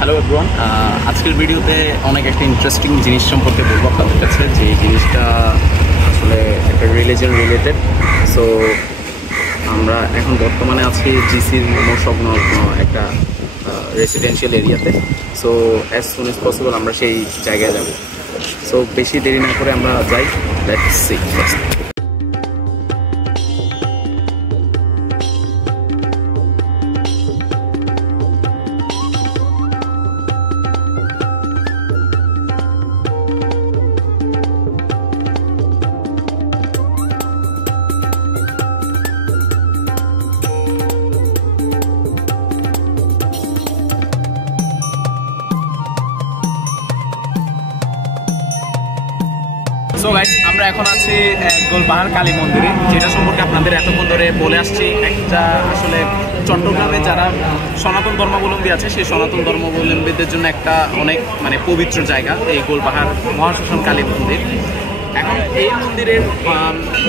Hello everyone, আজকের ভিডিওতে অনেক একটা ইন্টারেস্টিং জিনিস সম্পর্কে বলবো আপনাদের কাছে, যে জিনিসটা আসলে একটা রিলিজিয়ন রিলেটেড। সো আমরা এখন বর্তমানে আছি জিসির সংলগ্ন একটা রেসিডেন্সিয়াল এরিয়াতে। So as soon as possible আমরা সেই জায়গায় যাব। সো বেশি দেরি না করে আমরা যাই, let's see first. So guys, আমরা এখন আছি গোলপাহাড় কালী মন্দিরে, যেটা সম্পর্কে আপনাদের এতক্ষণ ধরে বলে আসছি। একটা আসলে চট্টগ্রামে যারা সনাতন ধর্মাবলম্বী আছে, সেই সনাতন ধর্মাবলম্বীদের জন্য একটা অনেক পবিত্র জায়গা এই গোলপাহাড় মহাশ্মশান কালী মন্দির। এখন এই মন্দিরের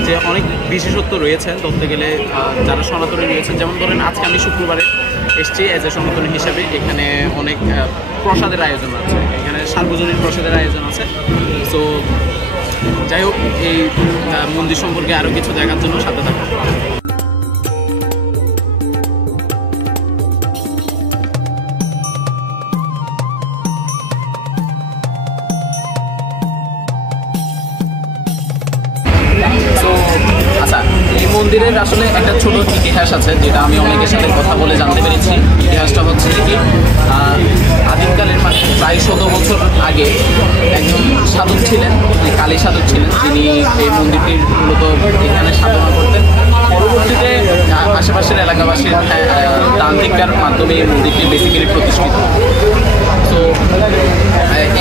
যে অনেক বিশেষত্ব রয়েছে ধরতে গেলে, যারা সনাতনী রয়েছেন, যেমন ধরেন আজকে আমি শুক্রবারে এসছি এজ এ সনাতনী হিসেবে। এখানে অনেক প্রসাদের আয়োজন আছে, এখানে সার্বজনীন প্রসাদের আয়োজন আছে। সো যাই হোক, এই মন্দির সম্পর্কে আরও কিছু দেখার জন্য সাথে থাকুন। আচ্ছা, এই মন্দিরের আসলে একটা ছোট ইতিহাস আছে, যেটা আমি অনেকের সাথে কথা বলে জানতে পেরেছি। ইতিহাসটা হচ্ছে কি, আদিমকালের প্রায় 100 বছর আগে একজন সাধক ছিলেন, কালী সাধক ছিলেন, যিনি এই মন্দিরটির মূলত এখানে সাধনা করতেন। পরবর্তীতে আশেপাশের এলাকাবাসীর তান্ত্রিকার মাধ্যমে এই মন্দিরটি বেসিক্যালি প্রতিষ্ঠিত। তো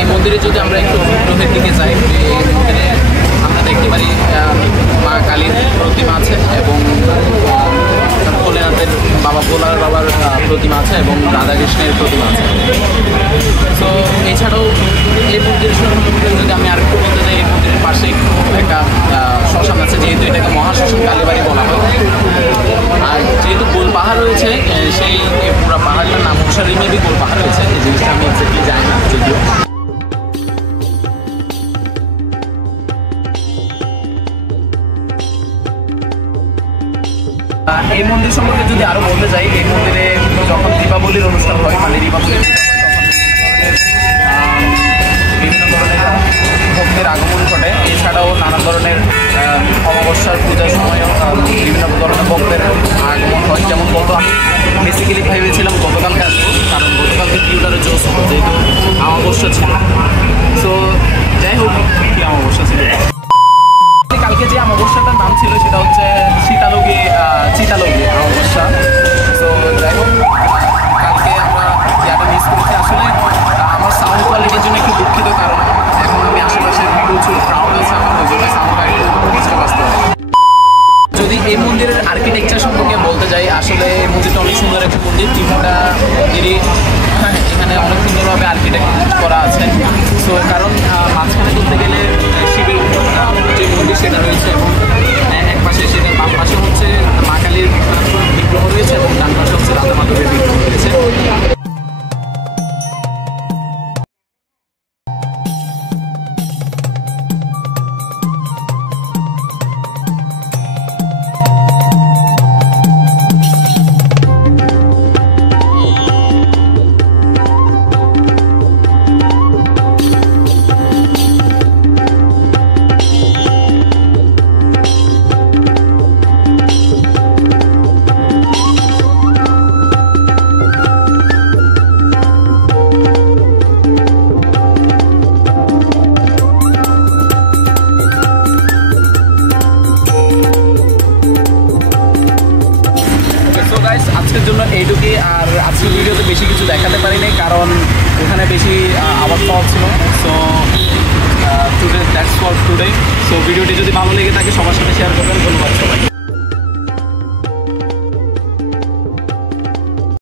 এই মন্দিরে যদি আমরা একটু বিগ্রহের দিকে যাই, এই মন্দিরে আমরা দেখতে পারি মা কালীর প্রতিমা আছে এবং ভোলেনাথের বাবা ভোলার বাবার প্রতিমা আছে এবং রাধাকৃষ্ণের প্রতিমা আছে। তো এছাড়াও এই মন্দিরের সম্পর্কে যদি আমি আরেকটু বলতে চাই, এই মন্দিরের পাশে একটা শ্মশান আছে, যেহেতু এটাকে মহাশ্মশান কালীবাড়ি বলা হয়। আর যেহেতু গোলপাহাড় রয়েছে, সেই পুরো পাহাড়টার নাম অনুসারে মেবি গোলপাহাড় রয়েছে। এই জিনিসটা আমি এক্স্যাক্টলি জানি না যদিও। এই মন্দির সম্পর্কে যদি আরো বলতে চাই, এই মন্দিরে যখন দীপাবলির অনুষ্ঠান হয়, মানে দীপাবলির বিভিন্ন ধরনের ভক্তের আগমন ঘটে। এছাড়াও নানা ধরনের অমাবস্যার পূজার সময়ও বিভিন্ন ধরনের ভক্তের আগমন হয়। যেমন আমি বেসিক্যালি ভেবেছিলাম গতকালকে আসবো, কারণ গতকালকে ভিউটারে জোস, যেহেতু অমাবস্যা ছিল। সো যাই হোক, কি অমাবস্যা ছিল, কালকে যে অমাবস্যাটার নাম ছিল সেটা হচ্ছে চিতালগি অমাবস্যা। সো যাই হোক, কালকে আমরা যেটা মিস করেছি। আসলে আমার সাউন্ড কোয়ালিটির জন্য একটু দুঃখিত, কারণ এখন আমি আশেপাশে প্রচুর ক্রাউড আছে, আমার ওই জন্য সাউন্ডটা একটু ডিস্টার্ব আসতে হবে। যদি এই মন্দিরের আর্কিটেকচার সম্পর্কে বলতে যাই, আসলে এই মন্দিরটা অনেক সুন্দর একটা মন্দির। তিনটা মন্দিরই এখানে অনেক সুন্দরভাবে আর্কিটেক্ট করা আছে। সো কারণ মাঝখানে বলতে গেলে শিবের যে মন্দির সেটা রয়েছে, এবং এক পাশে সেটার বাম পাশে হচ্ছে মা কালীর বিগ্রহ রয়েছে এবং ডান পাশে হচ্ছে রাধা মাধবের বিগ্রহ রয়েছে। আজকের জন্য এইটুকুই। আর আজকের ভিডিওতে বেশি কিছু দেখাতে পারিনি, কারণ ওখানে বেশি আওয়াজ পাওয়া ছিল। So today that's for today. So ভিডিওটি যদি ভালো লেগে থাকে সবার সাথে শেয়ার করবেন। ধন্যবাদ সবাই।